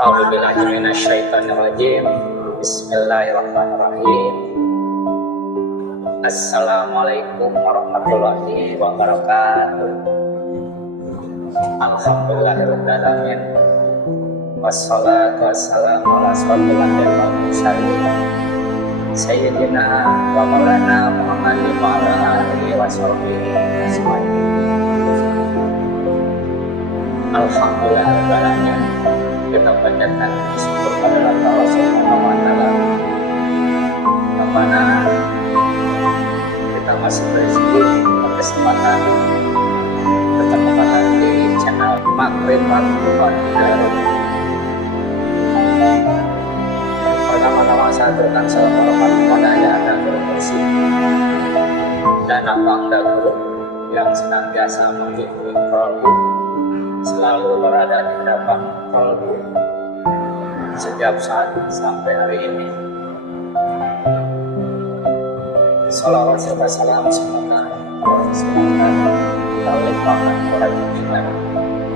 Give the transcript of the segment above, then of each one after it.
A'udzubillahi minasyaitonirrajim. Bismillahirrahmanirrahim. Assalamualaikum warahmatullahi wabarakatuh. Alhamdulillahirabbil alamin. Wassalatu wassalamu ala asyrofil mursalin sayyidina wa maulana Muhammadin wa ala alihi washabihi ajmain. Alhamdulillahirabbil alamin. Kita panjatkan syukur pada Allah Subhanahu wa taala. Karena kita masih berkesempatan bertemu lagi di channel Maghrib Wonder. Pertama-tama saya berikan salam hormat kepada Ayah dan Guru Kursi dan Abang Guru yang senantiasa membimbing kolbu, selalu berada di hadapan kolbu setiap saat sampai hari ini. Salawat serta salam semoga kita limpahkan kepada junjungan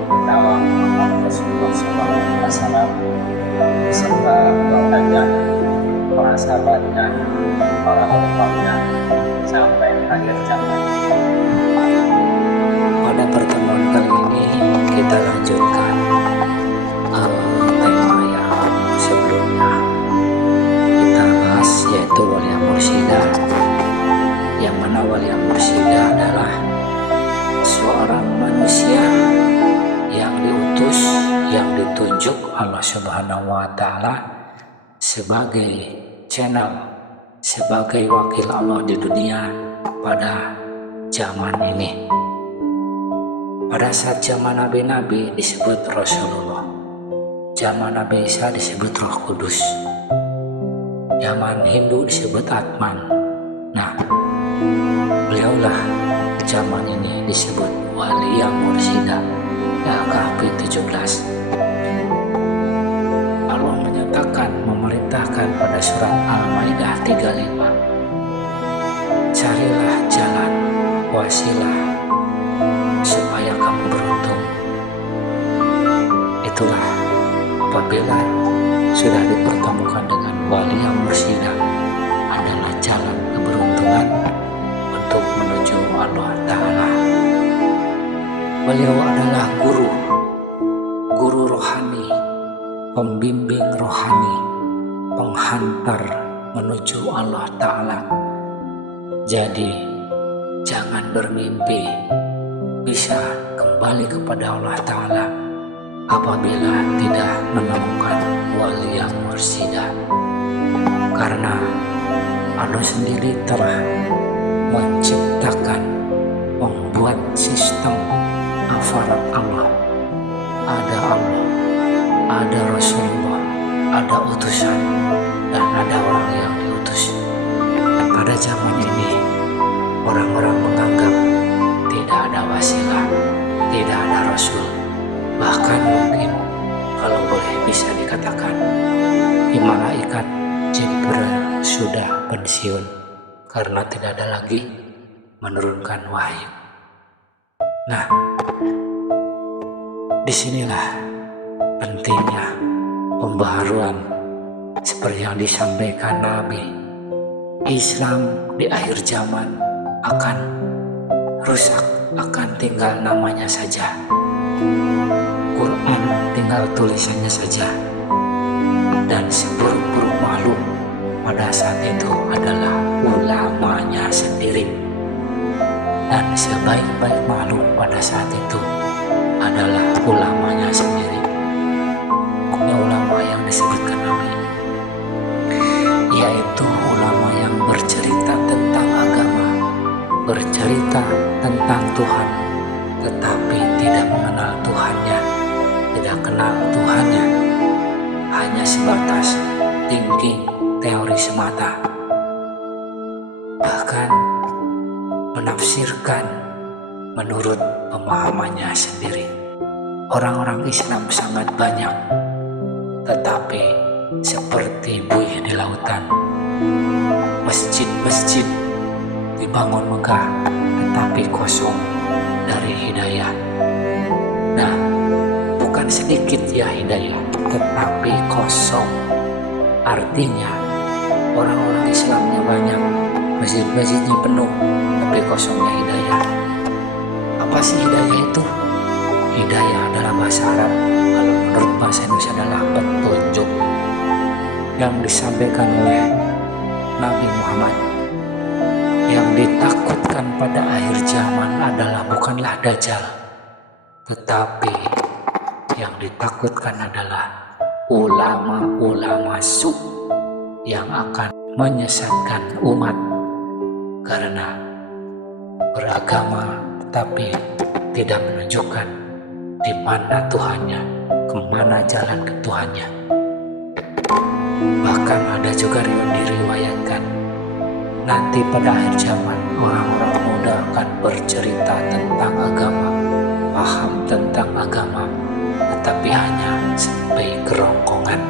kita Muhammad Rasulullah SAW serta keluarganya, para sahabatnya, para ulama sampai akhir zaman. Pada pertemuan kali ini kita lanjutkan tema yang sebelumnya kita bahas, yaitu Walia Mursyidah, yang mana Walia Mursyidah adalah seorang manusia yang diutus, yang ditunjuk Allah Subhanahu wa taala sebagai channel, sebagai wakil Allah di dunia pada zaman ini. Pada saat zaman Nabi-Nabi disebut Rasulullah, zaman Nabi Isa disebut Roh Kudus, zaman Hindu disebut Atman. Nah, beliaulah zaman ini disebut Walia Mursyidah, Al-Kahfi 17. Allah menyatakan, memerintahkan pada surat Al-Maidah 35, carilah jalan wasilah supaya kamu beruntung. Itulah apabila sudah dipertemukan dengan Walia Mursyidah adalah jalan keberuntungan untuk menuju Allah Ta'ala. Beliau adalah guru rohani, pembimbing rohani, penghantar menuju Allah Ta'ala. Jadi jangan bermimpi bisa kembali kepada Allah Ta'ala apabila tidak menemukan Walia Mursyidah, karena Allah sendiri telah menciptakan, membuat sistem aparat Allah. Ada Allah, ada Rasulullah, ada utusan, dan ada orang yang diutus. Dan pada zaman ini orang-orang menganggap tidak ada wasilah, tidak ada Rasul. Bahkan mungkin kalau boleh bisa dikatakan malaikat Jibril sudah pensiun karena tidak ada lagi menurunkan wahyu. Nah, disinilah pentingnya pembaharuan seperti yang disampaikan Nabi. Islam di akhir zaman akan rusak, akan tinggal namanya saja. Quran tinggal tulisannya saja. Dan seburuk-buruk makhluk pada saat itu adalah ulamanya sendiri. Dan sebaik-baik makhluk pada saat itu adalah ulamanya sendiri. Ulama yang disebutkan Nabi, yaitu ulama yang bercerita tentang agama, bercerita tentang Tuhan, tetapi tidak mengenal Tuhannya, tidak kenal Tuhannya, hanya sebatas thinking, teori semata, bahkan menafsirkan menurut pemahamannya sendiri. Orang-orang Islam sangat banyak, tetapi seperti buih di lautan. Masjid-masjid dibangun megah, tetapi kosong dari hidayah. Nah, bukan sedikit ya hidayah, tetapi kosong. Artinya orang-orang Islamnya banyak, masjid-masjidnya penuh, tapi kosongnya hidayah. Apa sih hidayah itu? Hidayah adalah bahasa Arab, kalau menurut bahasa Indonesia adalah petunjuk yang disampaikan oleh Nabi Muhammad. Yang ditakutkan pada akhir zaman adalah bukanlah Dajjal, tetapi yang ditakutkan adalah ulama-ulama su yang akan menyesatkan umat karena beragama tetapi tidak menunjukkan di mana Tuhannya, kemana jalan ke Tuhannya. Bahkan ada juga diriwayatkan nanti pada akhir zaman orang-orang muda akan bercerita tentang agama, paham tentang agama, tetapi hanya sampai kerongkongan.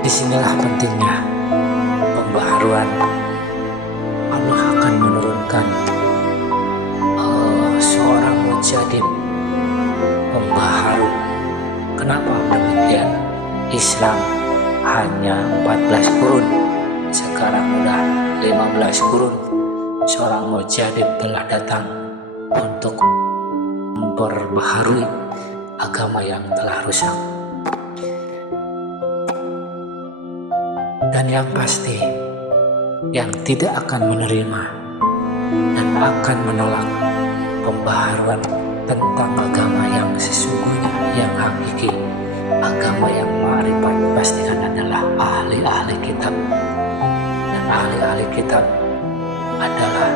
Disinilah pentingnya pembaharuan. Allah akan menurunkan seorang mujadid pembaharu. Kenapa demikian? Islam hanya 14 kurun, sekarang udah 15 kurun. Seorang mujadid telah datang untuk memperbaharui agama yang telah rusak. Dan yang pasti, yang tidak akan menerima dan akan menolak pembaharuan tentang agama yang sesungguhnya, yang hakiki, agama yang ma'rifat, pastikan adalah ahli-ahli kitab. Dan ahli-ahli kitab adalah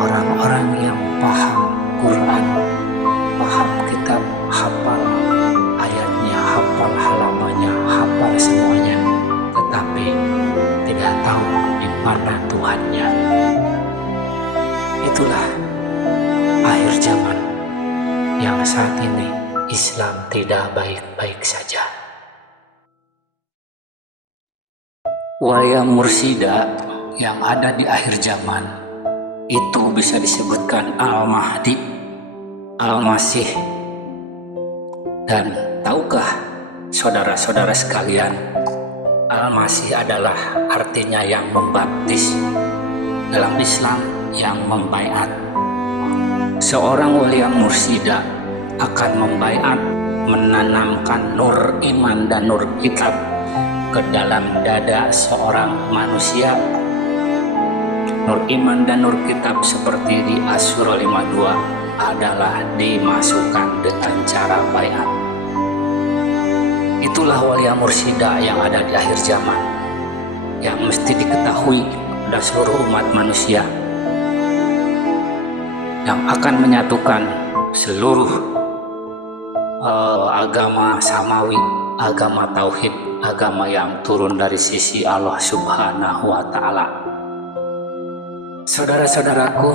orang-orang yang paham Quran, paham kitab, hafal ayatnya, hafal halamannya, hafal semuanya, tetapi tidak tahu di mana Tuhannya. Itulah akhir zaman yang saat ini Islam tidak baik-baik saja. Waliya mursida yang ada di akhir zaman itu bisa disebutkan Al-Mahdi, Al-Masih. Dan tahukah saudara-saudara sekalian, Al-Masih adalah artinya yang membaptis, dalam Islam yang membaiat. Seorang waliya mursida akan membaiat, menanamkan nur iman dan nur kitab ke dalam dada seorang manusia. Nur iman dan nur kitab seperti di Asyura 52 adalah dimasukkan dengan cara baiat. Itulah waliya mursida yang ada di akhir zaman, yang mesti diketahui oleh seluruh umat manusia, yang akan menyatukan seluruh agama samawi, agama tauhid, agama yang turun dari sisi Allah Subhanahu wa Ta'ala. Saudara-saudaraku,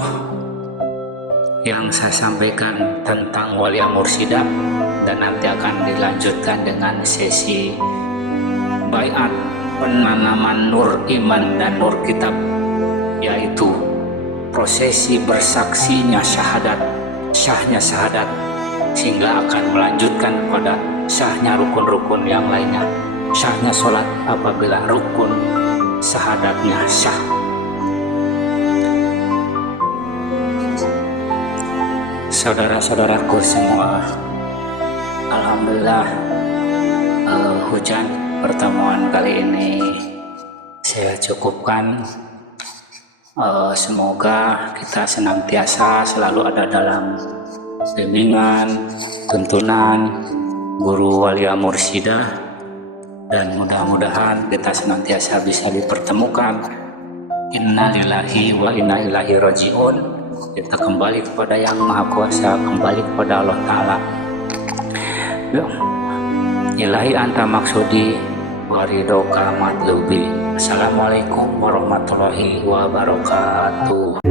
yang saya sampaikan tentang waliya mursida, dan nanti akan dilanjutkan dengan sesi baiat penanaman nur iman dan nur kitab, yaitu prosesi bersaksinya syahadat, syahnya syahadat, sehingga akan melanjutkan pada syahnya rukun-rukun yang lainnya. Syahnya sholat apabila rukun syahadatnya syah. Saudara-saudaraku semua, alhamdulillah hujan pertemuan kali ini saya cukupkan. Semoga kita senantiasa selalu ada dalam bimbingan, tuntunan guru waliya mursida, dan mudah-mudahan kita senantiasa bisa dipertemukan. Inna lillahi wa inna ilaihi raji'un. Kita kembali kepada Yang Maha Kuasa, kembali kepada Allah Ta'ala. Ilahi anta maksudi waridoka matlubi. Assalamualaikum warahmatullahi wabarakatuh.